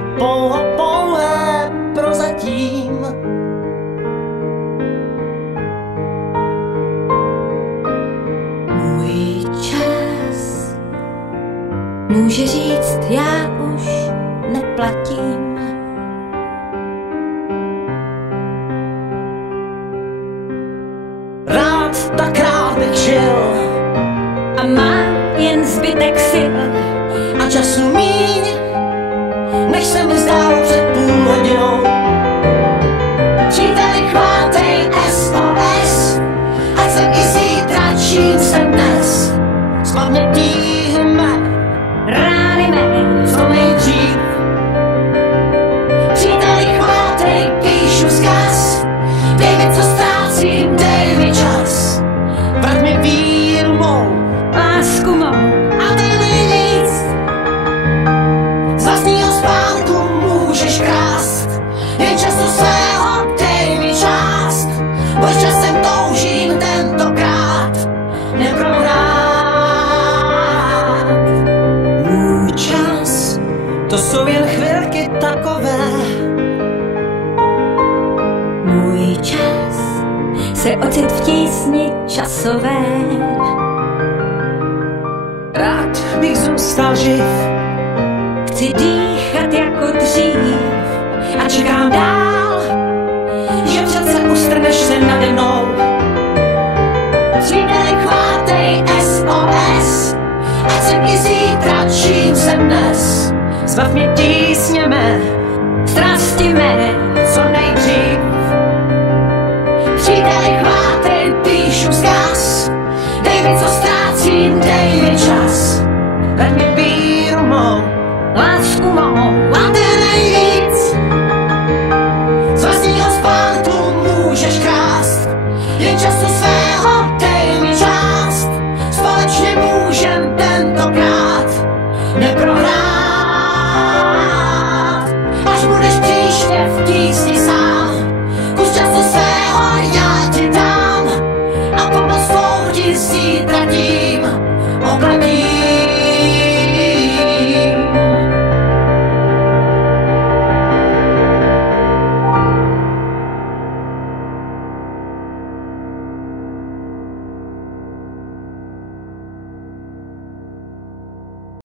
je pouhé prozatím. Můj čas může říct, já už neplatím. Tak rád bych žil a mám jen zbytek sil a času míň, než se mi zdálo před půl hodinou. Příteli, chvátej SOS, ať jsem i zítra, čím jsem dnes. Slavně tíhme rány mé co nejdřív. Příteli, chvátej, píšu vzkaz, dej mi, co ztrácím, dej mi čas. Vrať mi víru mou, lásku mou a dej mi víc. Z vlastního spánku můžeš krást, jen času svého dej mi část. Bož časem toužím tentokrát neprohrát. Můj čas, to jsou jen chvilky takové. můj čas se ocit v tísni časové. Rád bych zůstal živ, Chci dýchat jako dřív a čekám dál, že přece ustrneš se nade mnou. Příteli, chvátej SOS, ať jsem i zítra, čím jsem dnes. Zbav mě tísněme, strasti mé, co nejdřív. Příteli, chvátej, píšu vzkaz, dej mi, co ztrácím, dej mi čas. Vrať mi víru mou, lásku mou a dej nejvíc. Z vlastního spánku můžeš krást, jen času svého dej mi část. Společně můžem tentokrát neprohrát. Až budeš příště v tísni sám, kus času svého já ti dám a pomoc tvou ti zítra tím oplatím.